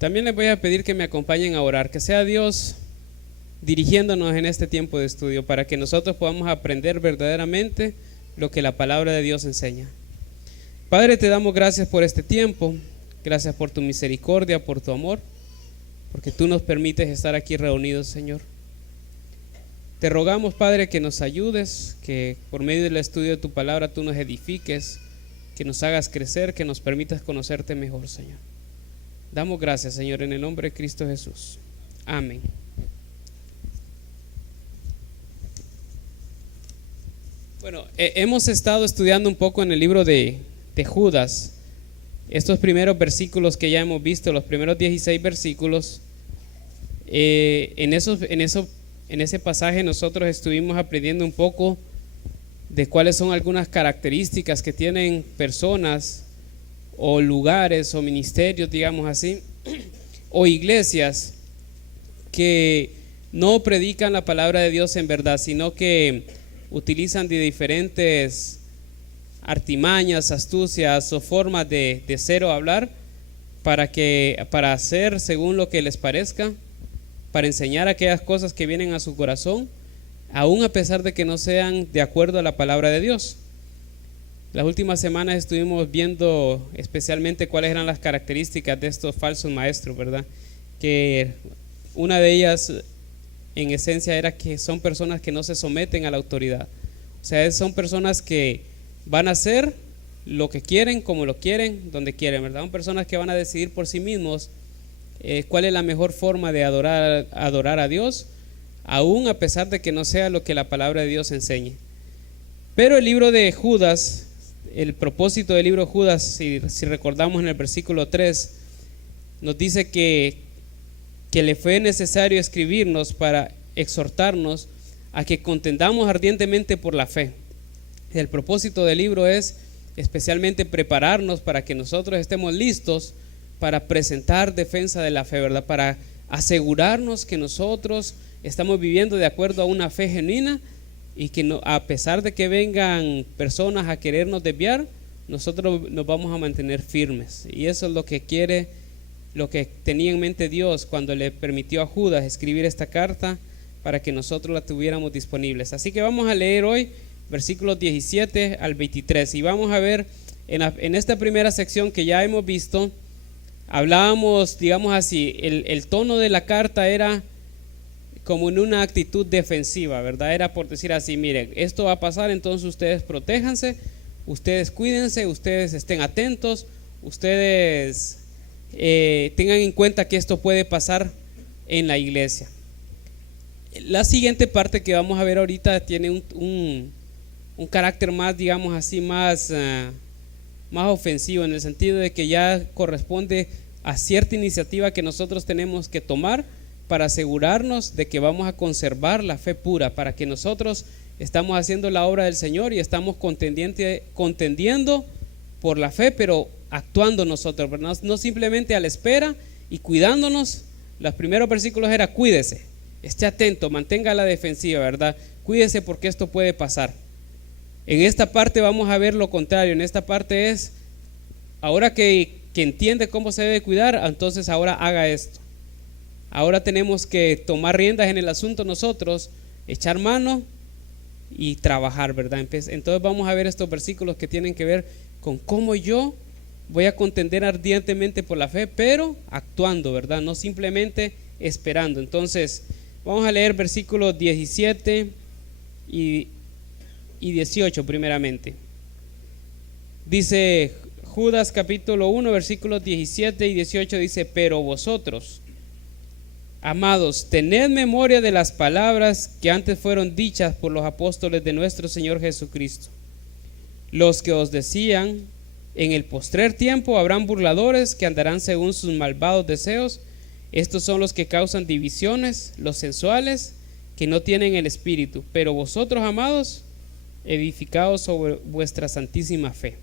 También les voy a pedir que me acompañen a orar, que sea Dios dirigiéndonos en este tiempo de estudio para que nosotros podamos aprender verdaderamente lo que la palabra de Dios enseña. Padre, te damos gracias por este tiempo, gracias por tu misericordia, por tu amor, porque tú nos permites estar aquí reunidos, Señor. Te rogamos, Padre, que nos ayudes, que por medio del estudio de tu palabra tú nos edifiques, que nos hagas crecer, que nos permitas conocerte mejor, Señor. Damos gracias, Señor, en el nombre de Cristo Jesús. Amén. Bueno, hemos estado estudiando un poco en el libro de Judas. Estos primeros versículos que ya hemos visto, los primeros 16 versículos, en ese pasaje nosotros estuvimos aprendiendo un poco de cuáles son algunas características que tienen personas o lugares o ministerios, digamos así, o iglesias que no predican la palabra de Dios en verdad, sino que utilizan de diferentes artimañas, astucias o formas de ser o hablar para hacer según lo que les parezca, para enseñar aquellas cosas que vienen a su corazón, aún a pesar de que no sean de acuerdo a la palabra de Dios. Las últimas semanas estuvimos viendo especialmente cuáles eran las características de estos falsos maestros, ¿verdad? Que una de ellas en esencia era que son personas que no se someten a la autoridad. O sea, son personas que van a hacer lo que quieren, como lo quieren, donde quieren, ¿verdad? Son personas que van a decidir por sí mismos cuál es la mejor forma de adorar a Dios, aún a pesar de que no sea lo que la palabra de Dios enseñe. Pero el libro de Judas, el propósito del libro de Judas, si recordamos en el versículo 3, nos dice que le fue necesario escribirnos para exhortarnos a que contendamos ardientemente por la fe. El propósito del libro es especialmente prepararnos para que nosotros estemos listos para presentar defensa de la fe, ¿verdad? Para asegurarnos que nosotros estamos viviendo de acuerdo a una fe genuina y que no, a pesar de que vengan personas a querernos desviar, nosotros nos vamos a mantener firmes. Y eso es lo que quiere, lo que tenía en mente Dios cuando le permitió a Judas escribir esta carta para que nosotros la tuviéramos disponibles. Así que vamos a leer hoy versículos 17 al 23 y vamos a ver en esta primera sección que ya hemos visto, hablábamos, digamos así, el tono de la carta era como en una actitud defensiva, ¿verdad? Era por decir así, miren, esto va a pasar, entonces ustedes protéjanse, ustedes cuídense, ustedes estén atentos, ustedes tengan en cuenta que esto puede pasar en la iglesia. La siguiente parte que vamos a ver ahorita tiene un carácter más, digamos así, más ofensivo, en el sentido de que ya corresponde a cierta iniciativa que nosotros tenemos que tomar para asegurarnos de que vamos a conservar la fe pura, para que nosotros estamos haciendo la obra del Señor y estamos contendiendo por la fe, pero actuando nosotros, ¿verdad? No simplemente a la espera y cuidándonos. Los primeros versículos era cuídese, esté atento, mantenga la defensiva, ¿verdad? Cuídese porque esto puede pasar. En esta parte vamos a ver lo contrario. En esta parte es, ahora que entiende cómo se debe cuidar, entonces ahora haga esto. Ahora tenemos que tomar riendas en el asunto nosotros, echar mano y trabajar, ¿verdad? Entonces vamos a ver estos versículos que tienen que ver con cómo yo voy a contender ardientemente por la fe, pero actuando, ¿verdad? No simplemente esperando. Entonces vamos a leer versículos 17 y 18 primeramente. Dice Judas capítulo 1 versículos 17 y 18, dice: pero vosotros, amados, tened memoria de las palabras que antes fueron dichas por los apóstoles de nuestro Señor Jesucristo, los que os decían: en el postrer tiempo habrán burladores que andarán según sus malvados deseos. Estos son los que causan divisiones, los sensuales, que no tienen el espíritu. Pero vosotros, amados, edificados sobre vuestra santísima fe.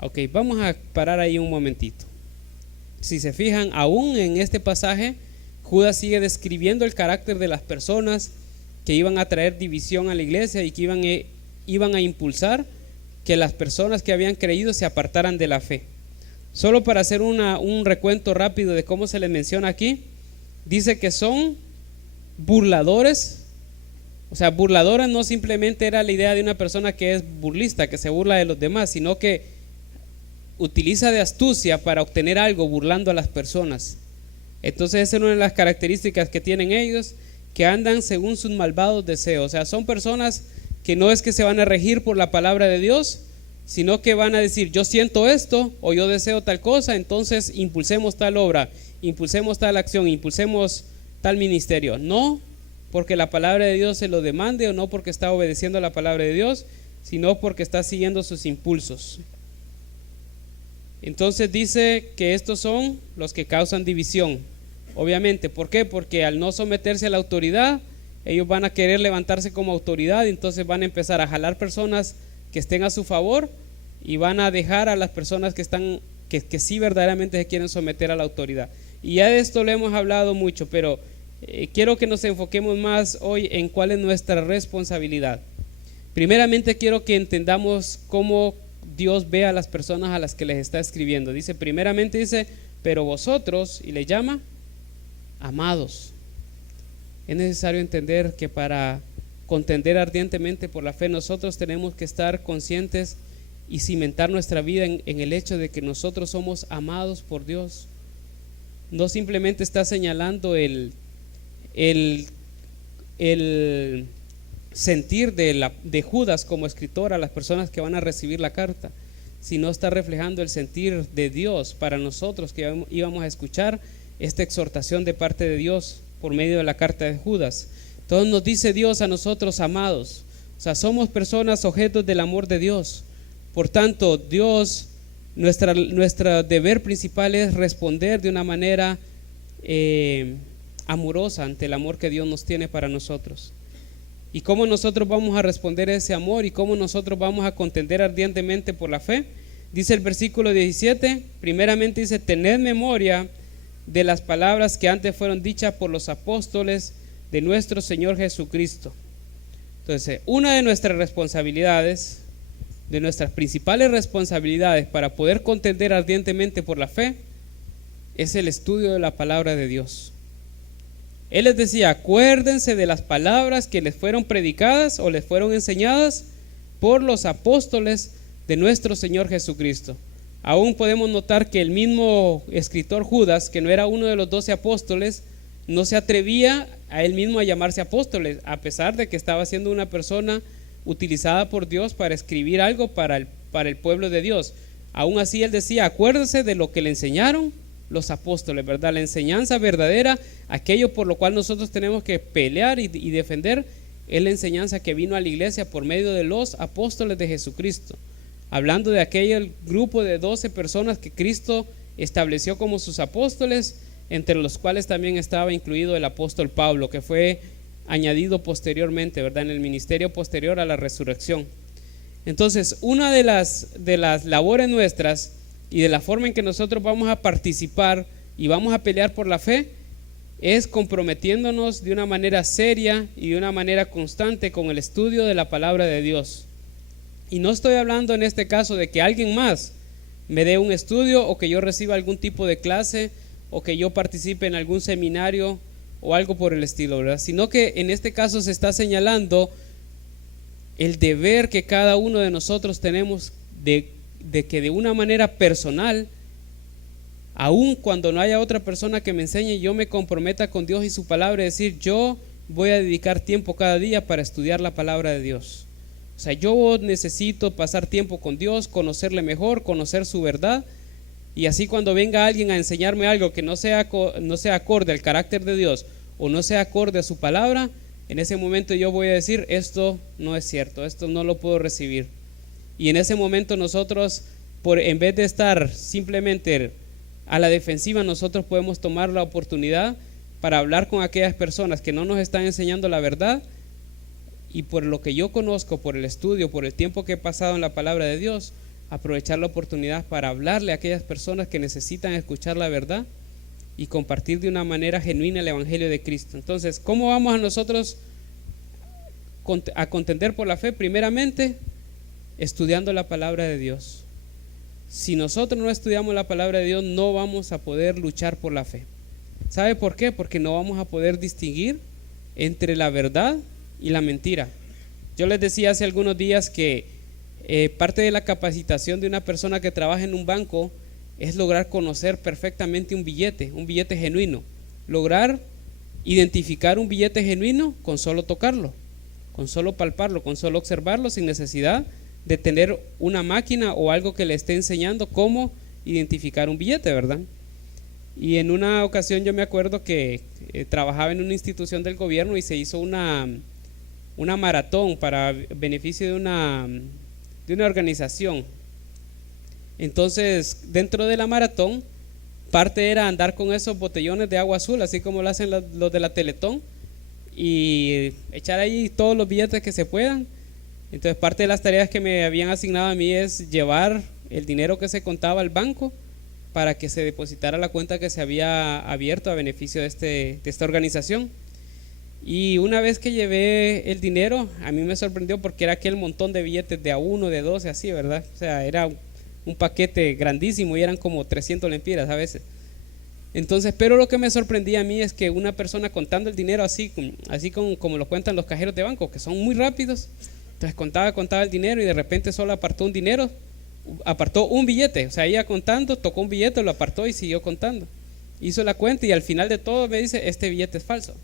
Ok, vamos a parar ahí un momentito. Si se fijan, aún en este pasaje, Judas sigue describiendo el carácter de las personas que iban a traer división a la iglesia y que iban a impulsar que las personas que habían creído se apartaran de la fe. O Solo para hacer un recuento rápido de cómo se les menciona aquí, dice que son burladores. O sea, burladores no simplemente era la idea de una persona que es burlista, que se burla de los demás, sino que utiliza de astucia para obtener algo burlando a las personas. Entonces esa es una de las características que tienen ellos, que andan según sus malvados deseos. O sea, son personas que no es que se van a regir por la palabra de Dios, sino que van a decir, yo siento esto o yo deseo tal cosa, entonces impulsemos tal obra, impulsemos tal acción, impulsemos tal ministerio. No porque la palabra de Dios se lo demande, o no porque está obedeciendo a la palabra de Dios, sino porque está siguiendo sus impulsos. Entonces dice que estos son los que causan división. Obviamente, ¿por qué? Porque al no someterse a la autoridad, ellos van a querer levantarse como autoridad, y entonces van a empezar a jalar personas que estén a su favor, y van a dejar a las personas que están, que sí verdaderamente se quieren someter a la autoridad. Y ya de esto lo hemos hablado mucho, pero quiero que nos enfoquemos más hoy en cuál es nuestra responsabilidad. Primeramente quiero que entendamos cómo Dios ve a las personas a las que les está escribiendo. Primeramente dice, pero vosotros, y le llama amados. Es necesario entender que para contender ardientemente por la fe, nosotros tenemos que estar conscientes y cimentar nuestra vida en el hecho de que nosotros somos amados por Dios. No simplemente está señalando el sentir de Judas como escritor a las personas que van a recibir la carta, sino está reflejando el sentir de Dios para nosotros que íbamos a escuchar esta exhortación de parte de Dios por medio de la carta de Judas. Entonces nos dice Dios a nosotros amados, o sea, somos personas objetos del amor de Dios. Por tanto, Dios, nuestro deber principal es responder de una manera amorosa ante el amor que Dios nos tiene para nosotros. ¿Y cómo nosotros vamos a responder a ese amor? ¿Y cómo nosotros vamos a contender ardientemente por la fe? Dice el versículo 17, primeramente dice, tened memoria de las palabras que antes fueron dichas por los apóstoles de nuestro Señor Jesucristo. Entonces, una de nuestras responsabilidades, de nuestras principales responsabilidades para poder contender ardientemente por la fe, es el estudio de la palabra de Dios. Él les decía, acuérdense de las palabras que les fueron predicadas o les fueron enseñadas por los apóstoles de nuestro Señor Jesucristo. Aún podemos notar que el mismo escritor Judas, que no era uno de los 12 apóstoles, no se atrevía a él mismo a llamarse apóstoles, a pesar de que estaba siendo una persona utilizada por Dios para escribir algo para el pueblo de Dios. Aún así él decía, acuérdense de lo que le enseñaron los apóstoles, ¿verdad? La enseñanza verdadera, aquello por lo cual nosotros tenemos que pelear y defender, es la enseñanza que vino a la iglesia por medio de los apóstoles de Jesucristo. Hablando de aquel grupo de 12 personas que Cristo estableció como sus apóstoles, entre los cuales también estaba incluido el apóstol Pablo, que fue añadido posteriormente, ¿verdad? En el ministerio posterior a la resurrección. Entonces, una de las labores nuestras y de la forma en que nosotros vamos a participar y vamos a pelear por la fe es comprometiéndonos de una manera seria y de una manera constante con el estudio de la palabra de Dios. Y no estoy hablando en este caso de que alguien más me dé un estudio o que yo reciba algún tipo de clase o que yo participe en algún seminario o algo por el estilo, ¿verdad? Sino que en este caso se está señalando el deber que cada uno de nosotros tenemos de que de una manera personal, aun cuando no haya otra persona que me enseñe, yo me comprometa con Dios y su palabra, y decir, yo voy a dedicar tiempo cada día para estudiar la palabra de Dios. O sea, yo necesito pasar tiempo con Dios, conocerle mejor, conocer su verdad, y así cuando venga alguien a enseñarme algo que no sea acorde al carácter de Dios o no sea acorde a su palabra, en ese momento yo voy a decir, esto no es cierto, esto no lo puedo recibir. Y en ese momento nosotros, en vez de estar simplemente a la defensiva, nosotros podemos tomar la oportunidad para hablar con aquellas personas que no nos están enseñando la verdad, y por lo que yo conozco, por el estudio, por el tiempo que he pasado en la palabra de Dios, aprovechar la oportunidad para hablarle a aquellas personas que necesitan escuchar la verdad y compartir de una manera genuina el evangelio de Cristo. Entonces, ¿cómo vamos a nosotros a contender por la fe? Primeramente, estudiando la palabra de Dios. si nosotros no estudiamos la palabra de Dios, no vamos a poder luchar por la fe. ¿Sabe por qué? Porque no vamos a poder distinguir entre la verdad y la mentira. Yo les decía hace algunos días que parte de la capacitación de una persona que trabaja en un banco es lograr conocer perfectamente un billete genuino. Lograr identificar un billete genuino con solo tocarlo, con solo palparlo, con solo observarlo, sin necesidad de tener una máquina o algo que le esté enseñando cómo identificar un billete, ¿verdad? Y en una ocasión yo me acuerdo que trabajaba en una institución del gobierno y se hizo una maratón para beneficio de una organización. Entonces, dentro de la maratón, parte era andar con esos botellones de agua azul, así como lo hacen los de la Teletón, y echar ahí todos los billetes que se puedan. Entonces, parte de las tareas que me habían asignado a mí es llevar el dinero que se contaba al banco para que se depositara a la cuenta que se había abierto a beneficio de esta organización. Y una vez que llevé el dinero, a mí me sorprendió porque era aquel montón de billetes de A1, de 12, así, ¿verdad? O sea, era un paquete grandísimo y eran como 300 lempiras a veces. Entonces, pero lo que me sorprendía a mí es que una persona contando el dinero así como lo cuentan los cajeros de banco, que son muy rápidos, entonces contaba el dinero y de repente solo apartó un billete, o sea, ella contando, tocó un billete, lo apartó y siguió contando. Hizo la cuenta y al final de todo me dice, este billete es falso.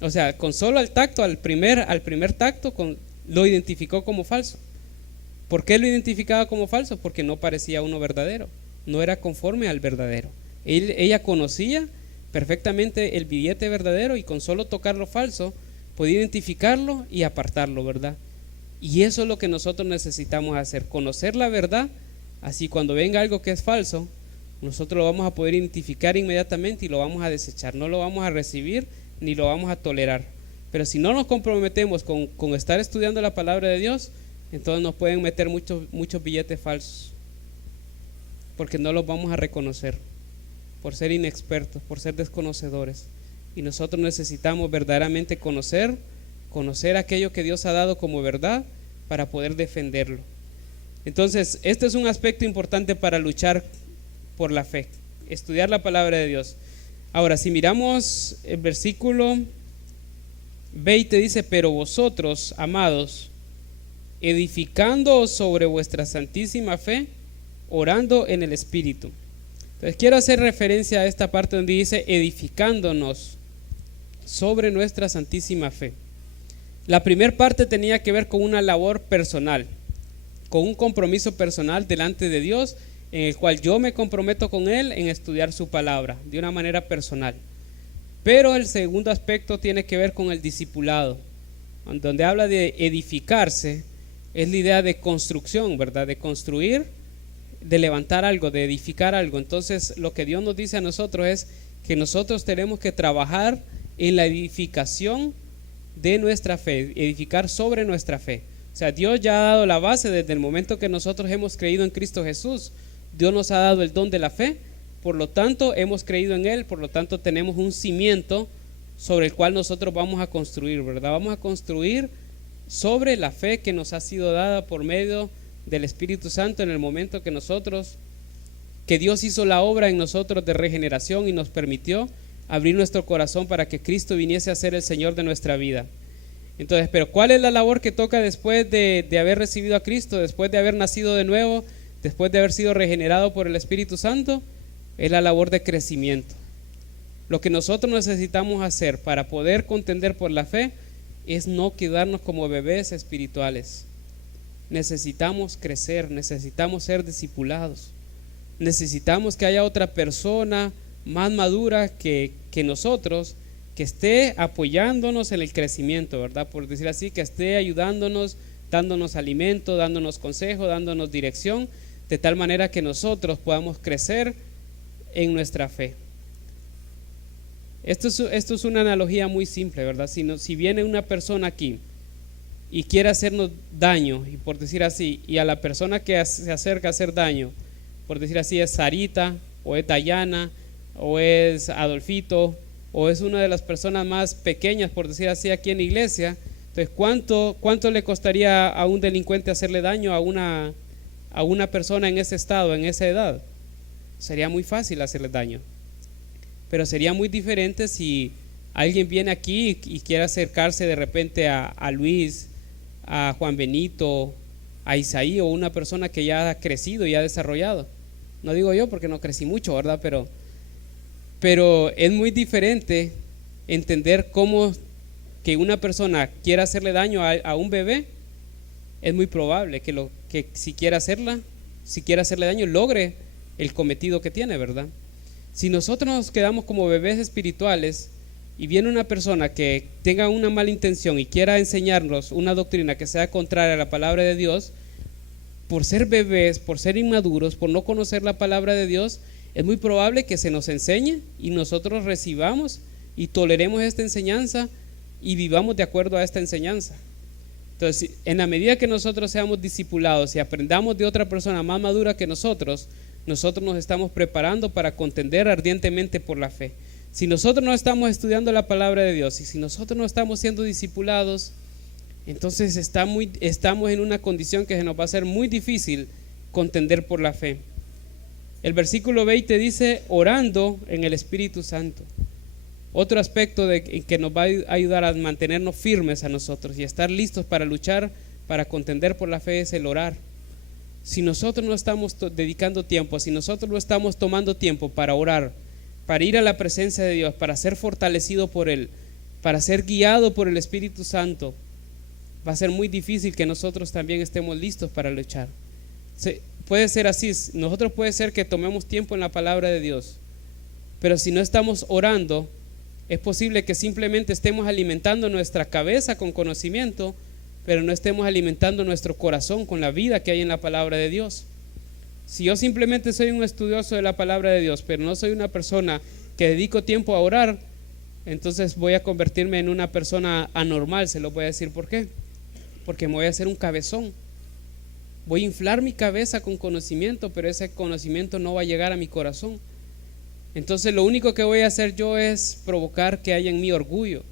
O sea, con solo al primer tacto lo identificó como falso. ¿Por qué lo identificaba como falso? Porque no parecía uno verdadero, no era conforme al verdadero. Ella conocía perfectamente el billete verdadero y con solo tocarlo falso podía identificarlo y apartarlo, ¿verdad? Y eso es lo que nosotros necesitamos hacer, conocer la verdad, así cuando venga algo que es falso, nosotros lo vamos a poder identificar inmediatamente y lo vamos a desechar, no lo vamos a recibir ni lo vamos a tolerar. Pero si no nos comprometemos con estar estudiando la palabra de Dios, entonces nos pueden meter muchos billetes falsos, porque no los vamos a reconocer, por ser inexpertos, por ser desconocedores. Y nosotros necesitamos verdaderamente conocer aquello que Dios ha dado como verdad para poder defenderlo. Entonces, este es un aspecto importante para luchar por la fe, estudiar la palabra de Dios. Ahora, si miramos el versículo 20, dice: pero vosotros, amados, edificando sobre vuestra santísima fe, orando en el Espíritu. Entonces quiero hacer referencia a esta parte donde dice edificándonos sobre nuestra santísima fe. La primera parte tenía que ver con una labor personal, con un compromiso personal delante de Dios, en el cual yo me comprometo con Él en estudiar su palabra de una manera personal. Pero el segundo aspecto tiene que ver con el discipulado, donde habla de edificarse, es la idea de construcción, ¿verdad? De construir, de levantar algo, de edificar algo. Entonces lo que Dios nos dice a nosotros es que nosotros tenemos que trabajar en la edificación de nuestra fe, edificar sobre nuestra fe. O sea, Dios ya ha dado la base desde el momento que nosotros hemos creído en Cristo Jesús. Dios nos ha dado el don de la fe, por lo tanto hemos creído en Él, por lo tanto tenemos un cimiento sobre el cual nosotros vamos a construir, ¿verdad? Vamos a construir sobre la fe que nos ha sido dada por medio del Espíritu Santo en el momento que Dios hizo la obra en nosotros de regeneración y nos permitió abrir nuestro corazón para que Cristo viniese a ser el Señor de nuestra vida. Entonces, pero ¿cuál es la labor que toca después de haber recibido a Cristo, después de haber nacido de nuevo, después de haber sido regenerado por el Espíritu Santo? Es la labor de crecimiento. Lo que nosotros necesitamos hacer para poder contender por la fe es no quedarnos como bebés espirituales. Necesitamos crecer, necesitamos ser discipulados, necesitamos que haya otra persona más madura que nosotros, que esté apoyándonos en el crecimiento, ¿verdad? Por decir así, que esté ayudándonos, dándonos alimento, dándonos consejo, dándonos dirección, de tal manera que nosotros podamos crecer en nuestra fe. Esto es una analogía muy simple, ¿verdad? Si viene una persona aquí y quiere hacernos daño, y por decir así, y a la persona que se acerca a hacer daño, por decir así, es Sarita, o es Dayana, o es Adolfito, o es una de las personas más pequeñas, por decir así, aquí en la iglesia. Entonces, ¿cuánto le costaría a un delincuente hacerle daño a a una persona en ese estado, en esa edad, sería muy fácil hacerle daño. Pero sería muy diferente si alguien viene aquí y quiere acercarse de repente a Luis, a Juan Benito, a Isaí, o una persona que ya ha crecido y ha desarrollado. No digo yo porque no crecí mucho, ¿verdad? Pero es muy diferente entender cómo que una persona quiera hacerle daño a un bebé. Es muy probable que si quiere hacerle daño, logre el cometido que tiene, ¿verdad? Si nosotros nos quedamos como bebés espirituales y viene una persona que tenga una mala intención y quiera enseñarnos una doctrina que sea contraria a la palabra de Dios, por ser bebés, por ser inmaduros, por no conocer la palabra de Dios, es muy probable que se nos enseñe y nosotros recibamos y toleremos esta enseñanza y vivamos de acuerdo a esta enseñanza. Entonces, en la medida que nosotros seamos discipulados y aprendamos de otra persona más madura que nosotros nos estamos preparando para contender ardientemente por la fe. Si nosotros no estamos estudiando la palabra de Dios y si nosotros no estamos siendo discipulados, entonces estamos en una condición que se nos va a ser muy difícil contender por la fe. El versículo 20 dice, orando en el Espíritu Santo. Otro aspecto que nos va a ayudar a mantenernos firmes a nosotros y estar listos para luchar, para contender por la fe, es el orar. Si nosotros no estamos dedicando tiempo, si nosotros no estamos tomando tiempo para orar, para ir a la presencia de Dios, para ser fortalecido por Él, para ser guiado por el Espíritu Santo, va a ser muy difícil que nosotros también estemos listos para luchar. Puede ser así, nosotros puede ser que tomemos tiempo en la palabra de Dios, pero si no estamos orando, es posible que simplemente estemos alimentando nuestra cabeza con conocimiento, pero no estemos alimentando nuestro corazón con la vida que hay en la palabra de Dios. Si yo simplemente soy un estudioso de la palabra de Dios, pero no soy una persona que dedico tiempo a orar, entonces voy a convertirme en una persona anormal. Se lo voy a decir por qué. Porque me voy a hacer un cabezón. Voy a inflar mi cabeza con conocimiento, pero ese conocimiento no va a llegar a mi corazón. Entonces lo único que voy a hacer yo es provocar que haya en mí orgullo.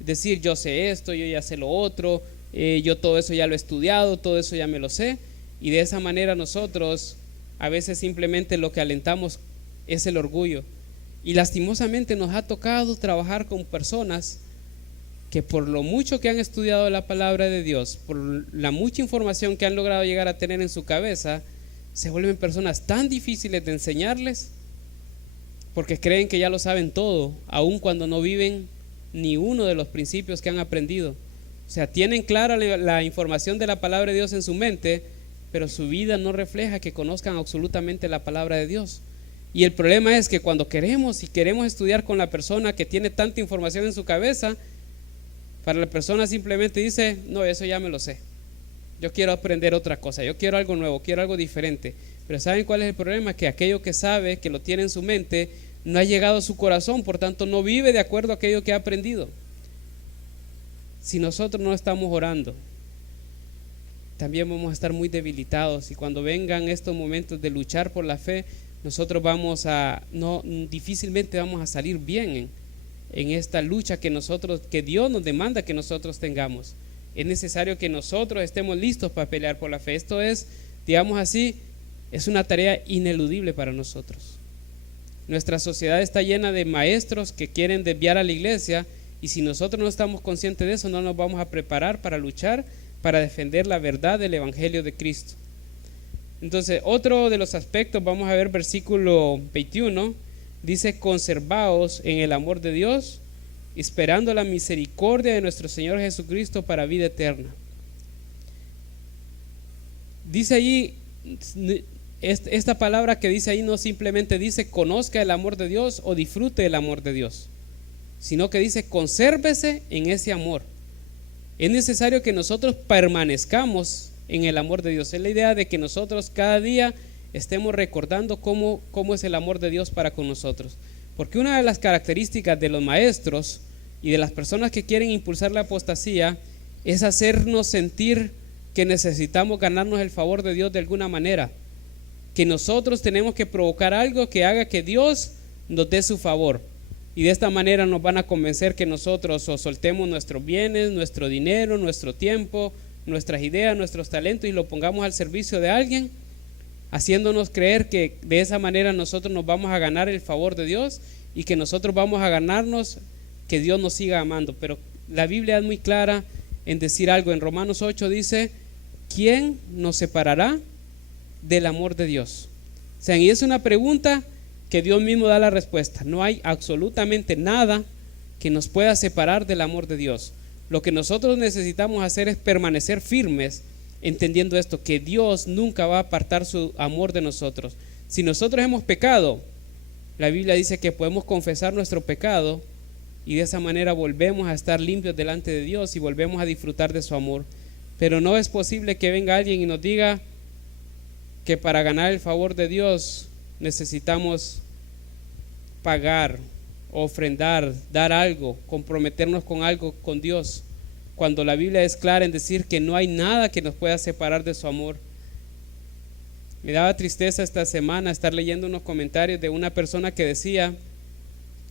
Decir, yo sé esto, yo ya sé lo otro, yo todo eso ya lo he estudiado, todo eso ya me lo sé. Y de esa manera nosotros a veces simplemente lo que alentamos es el orgullo. Y lastimosamente nos ha tocado trabajar con personas que por lo mucho que han estudiado la palabra de Dios, por la mucha información que han logrado llegar a tener en su cabeza, se vuelven personas tan difíciles de enseñarles porque creen que ya lo saben todo, aun cuando no viven ni uno de los principios que han aprendido. O sea, tienen clara la información de la palabra de Dios en su mente, pero su vida no refleja que conozcan absolutamente la palabra de Dios. Y el problema es que cuando queremos estudiar con la persona que tiene tanta información en su cabeza, para la persona simplemente dice, no, eso ya me lo sé, yo quiero aprender otra cosa, yo quiero algo nuevo, quiero algo diferente. Pero ¿saben cuál es el problema? Que aquello que sabe, que lo tiene en su mente, no ha llegado a su corazón, por tanto no vive de acuerdo a aquello que ha aprendido. Si nosotros no estamos orando, también vamos a estar muy debilitados, y cuando vengan estos momentos de luchar por la fe, nosotros difícilmente vamos a salir bien en esta lucha que Dios nos demanda que nosotros tengamos. Es necesario que nosotros estemos listos para pelear por la fe. Esto es, digamos así, es una tarea ineludible para nosotros. Nuestra sociedad está llena de maestros que quieren desviar a la iglesia, y si nosotros no estamos conscientes de eso, no nos vamos a preparar para luchar, para defender la verdad del Evangelio de Cristo. Entonces, otro de los aspectos, vamos a ver versículo 21, dice, conservaos en el amor de Dios, esperando la misericordia de nuestro Señor Jesucristo para vida eterna. Dice allí, esta palabra que dice ahí no simplemente dice conozca el amor de Dios o disfrute el amor de Dios, sino que dice consérvese en ese amor. Es necesario que nosotros permanezcamos en el amor de Dios. Es la idea de que nosotros cada día estemos recordando cómo es el amor de Dios para con nosotros. Porque una de las características de los maestros y de las personas que quieren impulsar la apostasía es hacernos sentir que necesitamos ganarnos el favor de Dios de alguna manera, que nosotros tenemos que provocar algo que haga que Dios nos dé su favor, y de esta manera nos van a convencer que nosotros o soltemos nuestros bienes, nuestro dinero, nuestro tiempo, nuestras ideas, nuestros talentos, y lo pongamos al servicio de alguien haciéndonos creer que de esa manera nosotros nos vamos a ganar el favor de Dios y que nosotros vamos a ganarnos que Dios nos siga amando. Pero la Biblia es muy clara en decir algo. En Romanos 8 dice: ¿quién nos separará del amor de Dios? O sea, y es una pregunta que Dios mismo da la respuesta. No hay absolutamente nada que nos pueda separar del amor de Dios. Lo que nosotros necesitamos hacer es permanecer firmes, entendiendo esto, que Dios nunca va a apartar su amor de nosotros. Si nosotros hemos pecado, la Biblia dice que podemos confesar nuestro pecado y de esa manera volvemos a estar limpios delante de Dios y volvemos a disfrutar de su amor. Pero no es posible que venga alguien y nos diga que para ganar el favor de Dios necesitamos pagar, ofrendar, dar algo, comprometernos con algo con Dios, cuando la Biblia es clara en decir que no hay nada que nos pueda separar de su amor. Me daba tristeza esta semana estar leyendo unos comentarios de una persona que decía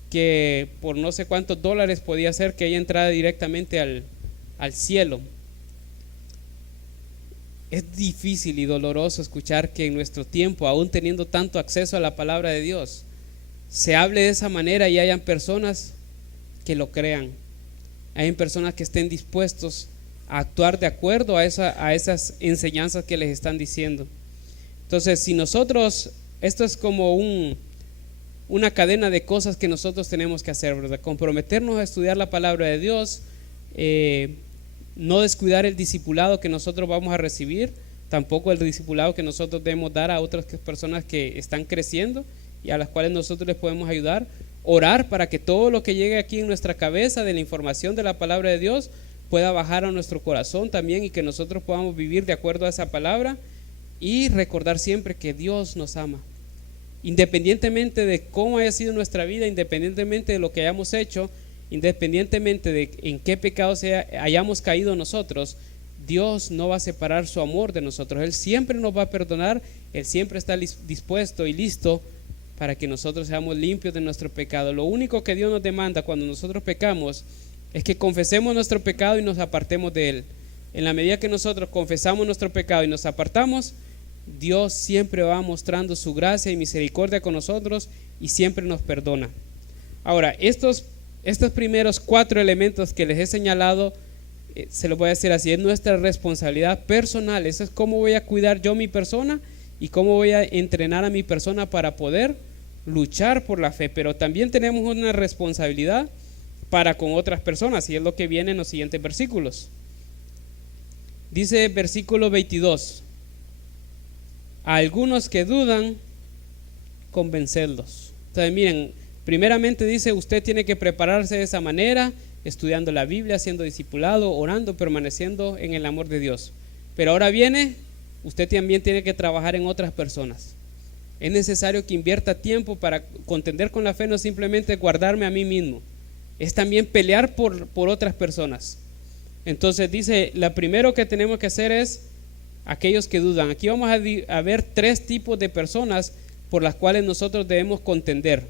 que por no sé cuántos dólares podía ser que ella entrara directamente al cielo. Es difícil y doloroso escuchar que en nuestro tiempo, aún teniendo tanto acceso a la palabra de Dios, se hable de esa manera y hayan personas que lo crean. Hay personas que estén dispuestos a actuar de acuerdo a esas enseñanzas que les están diciendo. Entonces, si nosotros, esto es como una cadena de cosas que nosotros tenemos que hacer, ¿verdad? Comprometernos a estudiar la palabra de Dios, no descuidar el discipulado que nosotros vamos a recibir, tampoco el discipulado que nosotros debemos dar a otras personas que están creciendo y a las cuales nosotros les podemos ayudar. Orar para que todo lo que llegue aquí en nuestra cabeza de la información de la palabra de Dios pueda bajar a nuestro corazón también y que nosotros podamos vivir de acuerdo a esa palabra, y recordar siempre que Dios nos ama. Independientemente de cómo haya sido nuestra vida, independientemente de lo que hayamos hecho, independientemente de en qué pecado hayamos caído nosotros, Dios no va a separar su amor de nosotros. Él siempre nos va a perdonar, Él siempre está dispuesto y listo para que nosotros seamos limpios de nuestro pecado. Lo único que Dios nos demanda cuando nosotros pecamos es que confesemos nuestro pecado y nos apartemos de Él. En la medida que nosotros confesamos nuestro pecado y nos apartamos, Dios siempre va mostrando su gracia y misericordia con nosotros y siempre nos perdona. Ahora, estos primeros 4 elementos que les he señalado, se los voy a decir así, es nuestra responsabilidad personal. Eso es cómo voy a cuidar yo mi persona y cómo voy a entrenar a mi persona para poder luchar por la fe. Pero también tenemos una responsabilidad para con otras personas, y es lo que viene en los siguientes versículos. Dice versículo 22: a algunos que dudan, convencedlos. Entonces miren, primeramente dice, usted tiene que prepararse de esa manera, estudiando la Biblia, siendo discipulado, orando, permaneciendo en el amor de Dios. Pero ahora viene, usted también tiene que trabajar en otras personas. Es necesario que invierta tiempo para contender con la fe, no simplemente guardarme a mí mismo, es también pelear por otras personas. Entonces dice, lo primero que tenemos que hacer es aquellos que dudan. Aquí vamos a ver 3 tipos de personas por las cuales nosotros debemos contender.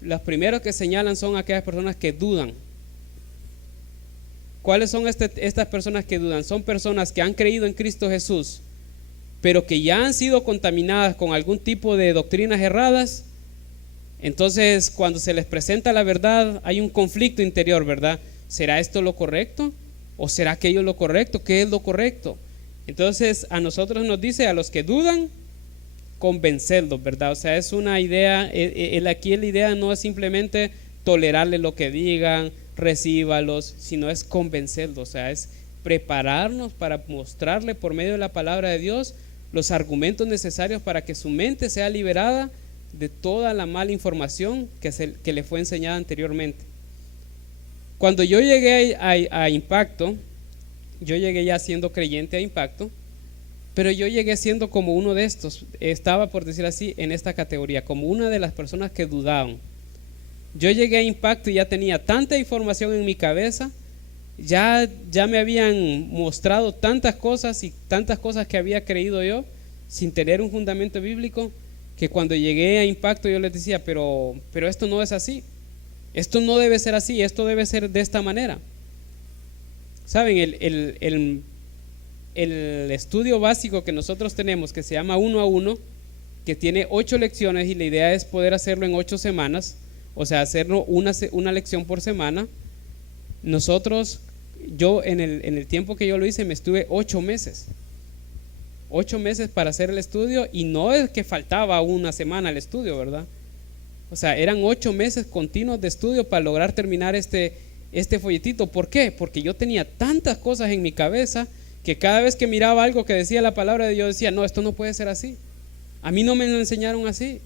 Los primeros que señalan son aquellas personas que dudan. ¿Cuáles son estas personas que dudan? Son personas que han creído en Cristo Jesús, pero que ya han sido contaminadas con algún tipo de doctrinas erradas. Entonces, cuando se les presenta la verdad, hay un conflicto interior, ¿verdad? ¿Será esto lo correcto? ¿O será aquello lo correcto? ¿Qué es lo correcto? Entonces, a nosotros nos dice, a los que dudan, convencerlos, ¿verdad? O sea, es una idea, aquí la idea no es simplemente tolerarle lo que digan, recíbalos, sino es convencerlos, o sea, es prepararnos para mostrarle por medio de la palabra de Dios los argumentos necesarios para que su mente sea liberada de toda la mala información que le fue enseñada anteriormente. Cuando yo llegué a Impacto, yo llegué ya siendo creyente a Impacto, pero yo llegué siendo como uno de estos, estaba, por decir así, en esta categoría, como una de las personas que dudaban. Yo llegué a Impacto y ya tenía tanta información en mi cabeza, ya me habían mostrado tantas cosas y tantas cosas que había creído yo sin tener un fundamento bíblico, que cuando llegué a Impacto yo les decía, pero esto no es así, esto no debe ser así, esto debe ser de esta manera. Saben, el estudio básico que nosotros tenemos, que se llama 1 a 1, que tiene 8 lecciones y la idea es poder hacerlo en 8 semanas, o sea, hacerlo una lección por semana. Yo en el tiempo que yo lo hice me estuve 8 meses. 8 meses para hacer el estudio, y no es que faltaba una semana al estudio, ¿verdad? O sea, eran 8 meses continuos de estudio para lograr terminar este folletito. ¿Por qué? Porque yo tenía tantas cosas en mi cabeza que cada vez que miraba algo que decía la palabra de Dios, decía, no, esto no puede ser así. A mí no me lo enseñaron así.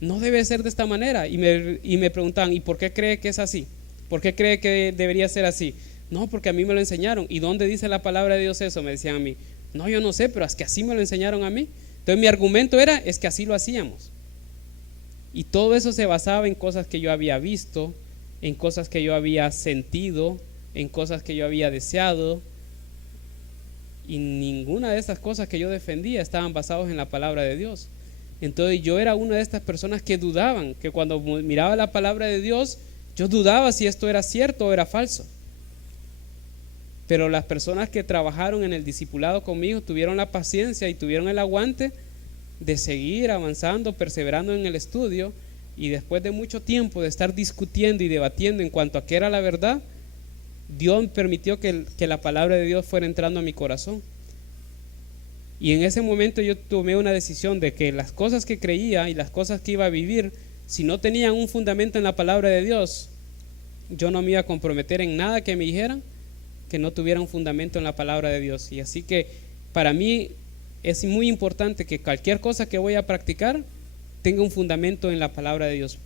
No debe ser de esta manera. Y me preguntaban, ¿y por qué cree que es así? ¿Por qué cree que debería ser así? No, porque a mí me lo enseñaron. ¿Y dónde dice la palabra de Dios eso? Me decían a mí. No, yo no sé, pero es que así me lo enseñaron a mí. Entonces mi argumento es que así lo hacíamos. Y todo eso se basaba en cosas que yo había visto, en cosas que yo había sentido, en cosas que yo había deseado. Y ninguna de esas cosas que yo defendía estaban basadas en la palabra de Dios. Entonces yo era una de estas personas que dudaban, que cuando miraba la palabra de Dios, yo dudaba si esto era cierto o era falso. Pero las personas que trabajaron en el discipulado conmigo tuvieron la paciencia y tuvieron el aguante de seguir avanzando, perseverando en el estudio, y después de mucho tiempo de estar discutiendo y debatiendo en cuanto a qué era la verdad, Dios permitió que la palabra de Dios fuera entrando a mi corazón. Y en ese momento yo tomé una decisión de que las cosas que creía y las cosas que iba a vivir, si no tenían un fundamento en la palabra de Dios, yo no me iba a comprometer en nada que me dijeran que no tuviera un fundamento en la palabra de Dios. Y así que para mí es muy importante que cualquier cosa que voy a practicar tenga un fundamento en la palabra de Dios.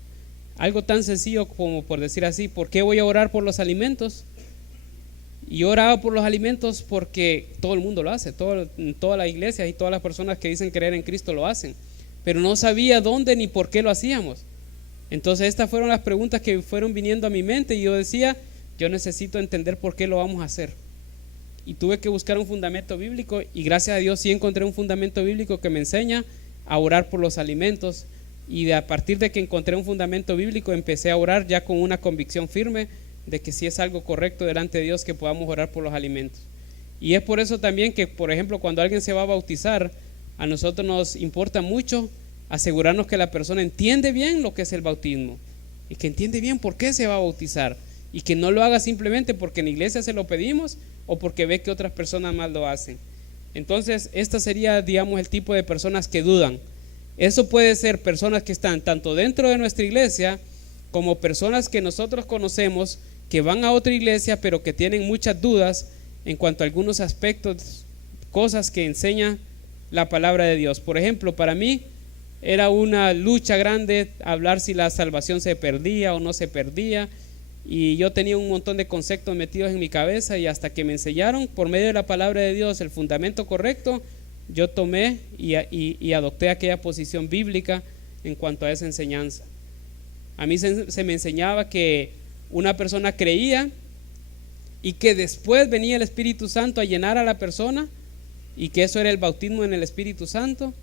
Algo tan sencillo como, por decir así, ¿por qué voy a orar por los alimentos? Y yo oraba por los alimentos porque todo el mundo lo hace, toda la iglesia y todas las personas que dicen creer en Cristo lo hacen, pero no sabía dónde ni por qué lo hacíamos. Entonces estas fueron las preguntas que fueron viniendo a mi mente, y yo decía, yo necesito entender por qué lo vamos a hacer. Y tuve que buscar un fundamento bíblico, y gracias a Dios sí encontré un fundamento bíblico que me enseña a orar por los alimentos. Y a partir de que encontré un fundamento bíblico, empecé a orar ya con una convicción firme de que sí es algo correcto delante de Dios que podamos orar por los alimentos. Y es por eso también que, por ejemplo, cuando alguien se va a bautizar, a nosotros nos importa mucho asegurarnos que la persona entiende bien lo que es el bautismo, y que entiende bien por qué se va a bautizar, y que no lo haga simplemente porque en la iglesia se lo pedimos o porque ve que otras personas más lo hacen. Entonces esta sería, digamos, el tipo de personas que dudan. Eso puede ser personas que están tanto dentro de nuestra iglesia como personas que nosotros conocemos que van a otra iglesia pero que tienen muchas dudas en cuanto a algunos aspectos, cosas que enseña la palabra de Dios. Por ejemplo, para mí era una lucha grande hablar si la salvación se perdía o no se perdía, y yo tenía un montón de conceptos metidos en mi cabeza, y hasta que me enseñaron por medio de la palabra de Dios el fundamento correcto, yo tomé y adopté aquella posición bíblica en cuanto a esa enseñanza. A mí se me enseñaba que una persona creía y que después venía el Espíritu Santo a llenar a la persona, y que eso era el bautismo en el Espíritu Santo.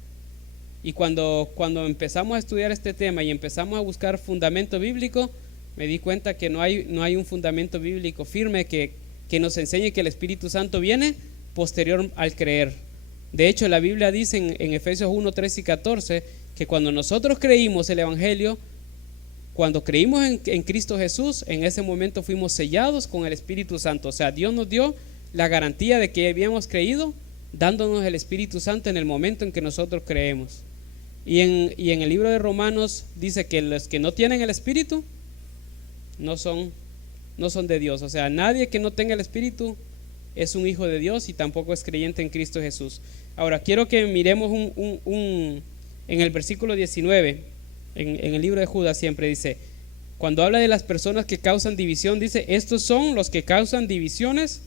Y cuando empezamos a estudiar este tema y empezamos a buscar fundamento bíblico, me di cuenta que no hay un fundamento bíblico firme que nos enseñe que el Espíritu Santo viene posterior al creer. De hecho, la Biblia dice en Efesios 1, 13 y 14 que cuando nosotros creímos el Evangelio, cuando creímos en Cristo Jesús, en ese momento fuimos sellados con el Espíritu Santo. O sea, Dios nos dio la garantía de que habíamos creído, dándonos el Espíritu Santo en el momento en que nosotros creemos. Y en el libro de Romanos dice que los que no tienen el Espíritu no son de Dios. O sea, nadie que no tenga el Espíritu es un hijo de Dios y tampoco es creyente en Cristo Jesús. Ahora quiero que miremos en el versículo 19, en el libro de Judas siempre dice, cuando habla de las personas que causan división, dice, estos son los que causan divisiones,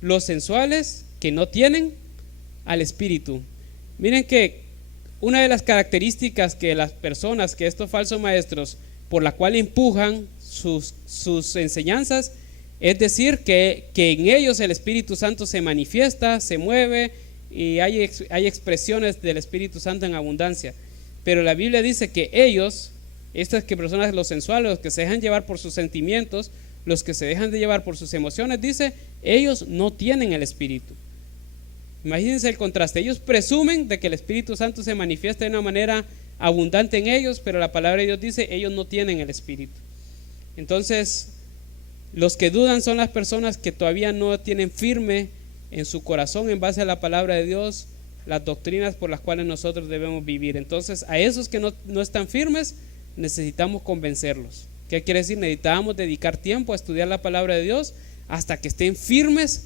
los sensuales, que no tienen al Espíritu. Miren que una de las características que las personas, que estos falsos maestros, por la cual empujan sus enseñanzas, es decir, que en ellos el Espíritu Santo se manifiesta, se mueve, y hay expresiones del Espíritu Santo en abundancia. Pero la Biblia dice que ellos, estas que personas, los sensuales, los que se dejan llevar por sus sentimientos, los que se dejan de llevar por sus emociones, dice, ellos no tienen el Espíritu. Imagínense el contraste. Ellos presumen de que el Espíritu Santo se manifiesta de una manera abundante en ellos, pero la palabra de Dios dice, ellos no tienen el Espíritu. Entonces, los que dudan son las personas que todavía no tienen firme en su corazón, en base a la palabra de Dios, las doctrinas por las cuales nosotros debemos vivir. Entonces, a esos que no están firmes, necesitamos convencerlos. ¿Qué quiere decir? Necesitamos dedicar tiempo a estudiar la palabra de Dios hasta que estén firmes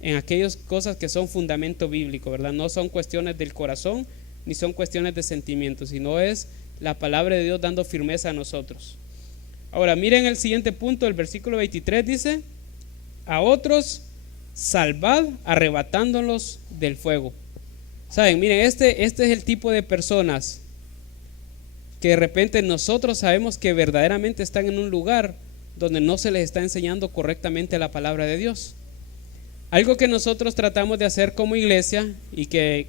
en aquellas cosas que son fundamento bíblico, ¿verdad? No son cuestiones del corazón ni son cuestiones de sentimientos, sino es la palabra de Dios dando firmeza a nosotros. Ahora miren el siguiente punto, el versículo 23 dice, a otros salvad arrebatándolos del fuego. Saben, miren, este es el tipo de personas que de repente nosotros sabemos que verdaderamente están en un lugar donde no se les está enseñando correctamente la palabra de Dios. Algo que nosotros tratamos de hacer como iglesia y que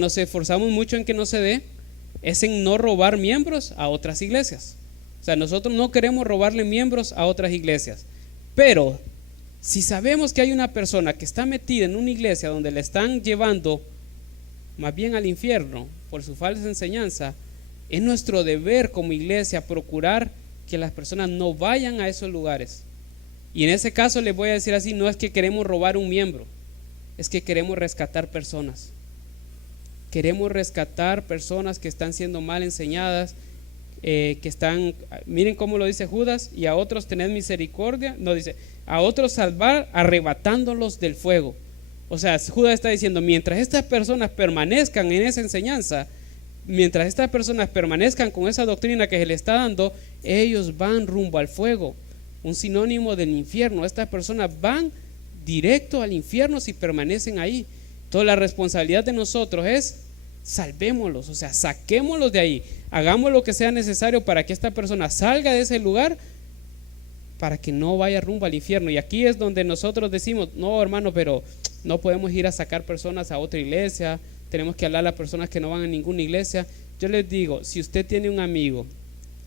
nos esforzamos mucho en que no se dé, es en no robar miembros a otras iglesias. O sea, nosotros no queremos robarle miembros a otras iglesias, pero si sabemos que hay una persona que está metida en una iglesia donde le están llevando más bien al infierno por su falsa enseñanza, es nuestro deber como iglesia procurar que las personas no vayan a esos lugares. Y en ese caso les voy a decir así, no es que queremos robar un miembro, es que queremos rescatar personas. Queremos rescatar personas que están siendo mal enseñadas, que están, miren cómo lo dice Judas, y a otros tened misericordia, no dice, a otros salvar arrebatándolos del fuego. O sea, Judas está diciendo, mientras estas personas permanezcan en esa enseñanza, mientras estas personas permanezcan con esa doctrina que se le está dando, ellos van rumbo al fuego, un sinónimo del infierno. Estas personas van directo al infierno si permanecen ahí. Toda la responsabilidad de nosotros es salvémoslos, o sea, saquémoslos de ahí, hagamos lo que sea necesario para que esta persona salga de ese lugar, para que no vaya rumbo al infierno. Y aquí es donde nosotros decimos, no hermano, pero no podemos ir a sacar personas a otra iglesia, tenemos que hablar a las personas que no van a ninguna iglesia. Yo les digo, si usted tiene un amigo,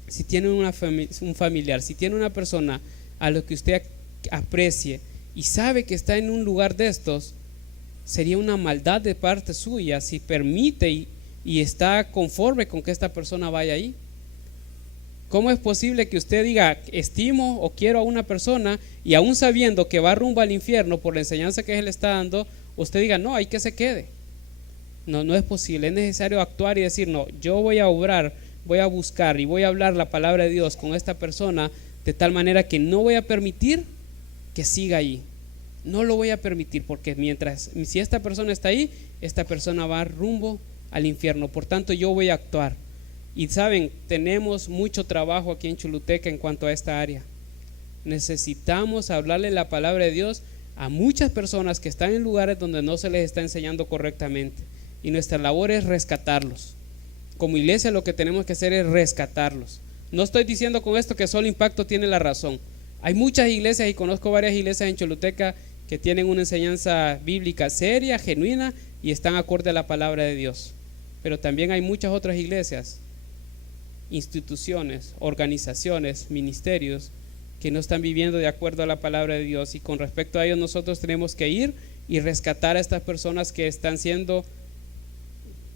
si tiene un familiar, si tiene una persona a lo que usted aprecie y sabe que está en un lugar de estos, sería una maldad de parte suya si permite y está conforme con que esta persona vaya ahí. ¿Cómo es posible que usted diga estimo o quiero a una persona y aún sabiendo que va rumbo al infierno por la enseñanza que él está dando, usted diga no, hay que se quede? No es posible. Es necesario actuar y decir no, yo voy a obrar, voy a buscar y voy a hablar la palabra de Dios con esta persona de tal manera que no voy a permitir que siga ahí. No lo voy a permitir, porque si esta persona está ahí, esta persona va rumbo al infierno. Por tanto, yo voy a actuar. Y saben, tenemos mucho trabajo aquí en Choluteca en cuanto a esta área. Necesitamos hablarle la palabra de Dios a muchas personas que están en lugares donde no se les está enseñando correctamente. Y nuestra labor es rescatarlos. Como iglesia lo que tenemos que hacer es rescatarlos. No estoy diciendo con esto que solo Impacto tiene la razón. Hay muchas iglesias y conozco varias iglesias en Choluteca que tienen una enseñanza bíblica seria, genuina y están acorde a la palabra de Dios. Pero también hay muchas otras iglesias, instituciones, organizaciones, ministerios que no están viviendo de acuerdo a la palabra de Dios, y con respecto a ellos nosotros tenemos que ir y rescatar a estas personas que están siendo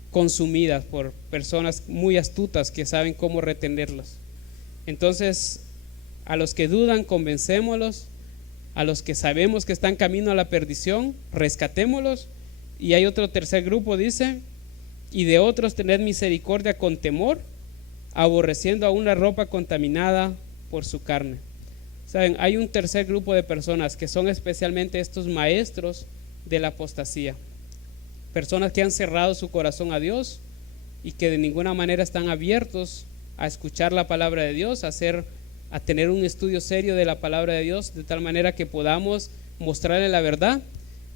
consumidas por personas muy astutas que saben cómo retenerlos. Entonces, a los que dudan, convencémoslos. A los que sabemos que están camino a la perdición, rescatémoslos. Y hay otro tercer grupo, dice, y de otros tened misericordia con temor, aborreciendo aún la ropa contaminada por su carne. Saben, hay un tercer grupo de personas que son especialmente estos maestros de la apostasía, personas que han cerrado su corazón a Dios y que de ninguna manera están abiertos a escuchar la palabra de Dios, a tener un estudio serio de la palabra de Dios, de tal manera que podamos mostrarle la verdad.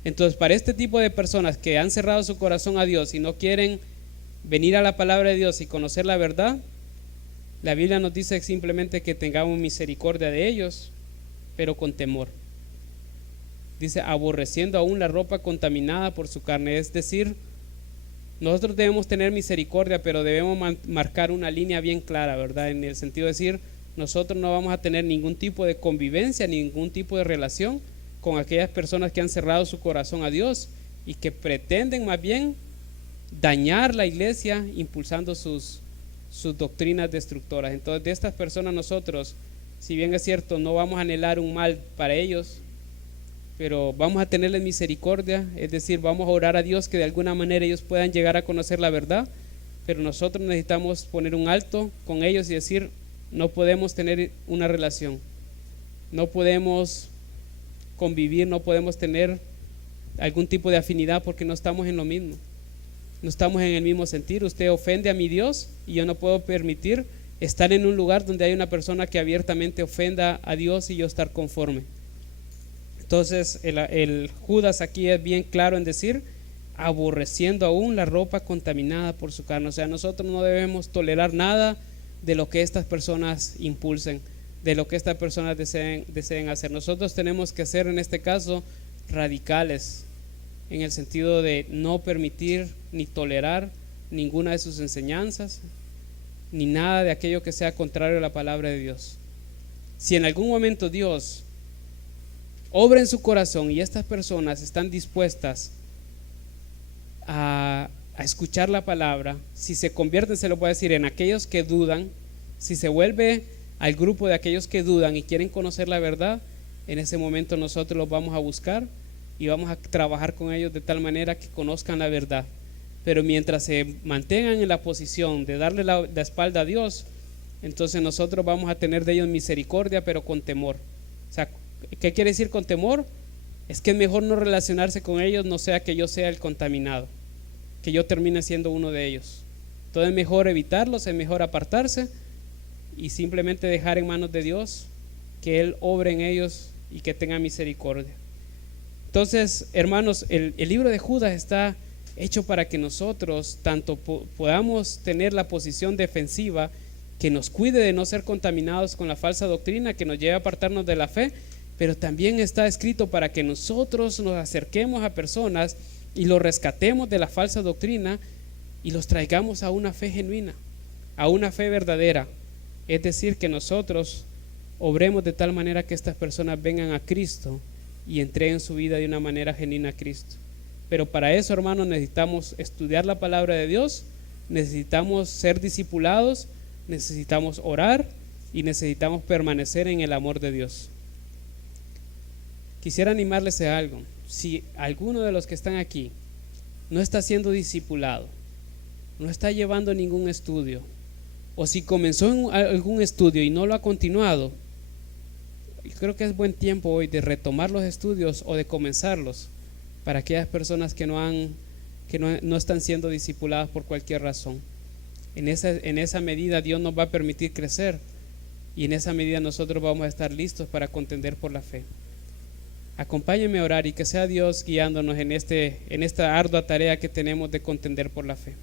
Entonces, para este tipo de personas que han cerrado su corazón a Dios y no quieren venir a la palabra de Dios y conocer la verdad, la Biblia nos dice simplemente que tengamos misericordia de ellos, pero con temor. Dice, aborreciendo aún la ropa contaminada por su carne. Es decir, nosotros debemos tener misericordia, pero debemos marcar una línea bien clara, ¿verdad? En el sentido de decir, nosotros no vamos a tener ningún tipo de convivencia, ningún tipo de relación con aquellas personas que han cerrado su corazón a Dios y que pretenden más bien dañar la iglesia impulsando sus doctrinas destructoras. Entonces, de estas personas nosotros, si bien es cierto, no vamos a anhelar un mal para ellos, pero vamos a tenerles misericordia, es decir, vamos a orar a Dios que de alguna manera ellos puedan llegar a conocer la verdad, pero nosotros necesitamos poner un alto con ellos y decir, no podemos tener una relación, no podemos convivir, no podemos tener algún tipo de afinidad porque no estamos en lo mismo, no estamos en el mismo sentir. Usted ofende a mi Dios y yo no puedo permitir estar en un lugar donde hay una persona que abiertamente ofenda a Dios y yo estar conforme. Entonces el Judas aquí es bien claro en decir, aborreciendo aún la ropa contaminada por su carne. O sea, nosotros no debemos tolerar nada de lo que estas personas impulsen, de lo que estas personas deseen hacer. Nosotros tenemos que ser en este caso radicales, en el sentido de no permitir ni tolerar ninguna de sus enseñanzas, ni nada de aquello que sea contrario a la palabra de Dios. Si en algún momento Dios obra en su corazón y estas personas están dispuestas a escuchar la palabra, si se convierten, se lo puedo decir, en aquellos que dudan, si se vuelve al grupo de aquellos que dudan y quieren conocer la verdad, en ese momento nosotros los vamos a buscar y vamos a trabajar con ellos de tal manera que conozcan la verdad. Pero mientras se mantengan en la posición de darle la espalda a Dios, entonces nosotros vamos a tener de ellos misericordia, pero con temor. O sea, ¿qué quiere decir con temor? Es que es mejor no relacionarse con ellos, no sea que yo sea el contaminado, que yo termine siendo uno de ellos. Entonces es mejor evitarlos, es mejor apartarse y simplemente dejar en manos de Dios que Él obre en ellos y que tenga misericordia. Entonces, hermanos, el libro de Judas está hecho para que nosotros tanto podamos tener la posición defensiva que nos cuide de no ser contaminados con la falsa doctrina que nos lleve a apartarnos de la fe, pero también está escrito para que nosotros nos acerquemos a personas y los rescatemos de la falsa doctrina y los traigamos a una fe genuina, a una fe verdadera. Es decir, que nosotros obremos de tal manera que estas personas vengan a Cristo y entreguen su vida de una manera genuina a Cristo. Pero para eso, hermanos, necesitamos estudiar la palabra de Dios, necesitamos ser discipulados, necesitamos orar y necesitamos permanecer en el amor de Dios. Quisiera animarles a algo. Si alguno de los que están aquí no está siendo discipulado, no está llevando ningún estudio, o si comenzó algún estudio y no lo ha continuado, creo que es buen tiempo hoy de retomar los estudios o de comenzarlos para aquellas personas que no están siendo discipuladas por cualquier razón. En esa medida Dios nos va a permitir crecer y en esa medida nosotros vamos a estar listos para contender por la fe. Acompáñenme a orar y que sea Dios guiándonos en esta ardua tarea que tenemos de contender por la fe.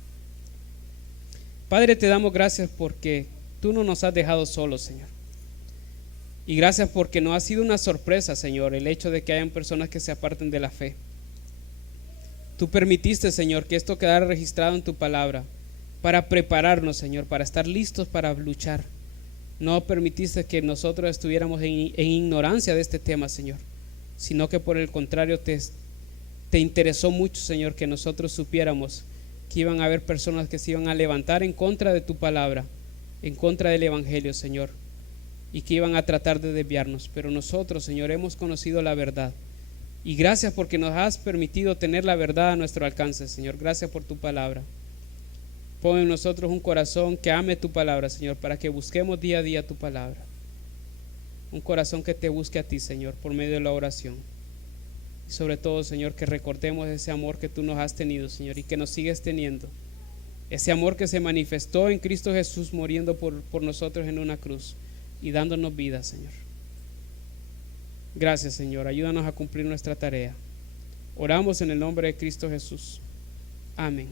Padre, te damos gracias porque tú no nos has dejado solos, Señor. Y gracias porque no ha sido una sorpresa, Señor, el hecho de que hayan personas que se aparten de la fe. Tú permitiste, Señor, que esto quedara registrado en tu palabra para prepararnos, Señor, para estar listos para luchar. No permitiste que nosotros estuviéramos en ignorancia de este tema, Señor, sino que por el contrario te interesó mucho, Señor, que nosotros supiéramos que iban a haber personas que se iban a levantar en contra de tu palabra, en contra del evangelio, Señor, y que iban a tratar de desviarnos. Pero nosotros, Señor, hemos conocido la verdad y gracias porque nos has permitido tener la verdad a nuestro alcance, Señor. Gracias por tu palabra. Pon en nosotros un corazón que ame tu palabra, Señor, para que busquemos día a día tu palabra. Un corazón que te busque a ti, Señor, por medio de la oración. Y sobre todo, Señor, que recordemos ese amor que tú nos has tenido, Señor, y que nos sigues teniendo. Ese amor que se manifestó en Cristo Jesús muriendo por nosotros en una cruz y dándonos vida, Señor. Gracias, Señor. Ayúdanos a cumplir nuestra tarea. Oramos en el nombre de Cristo Jesús. Amén.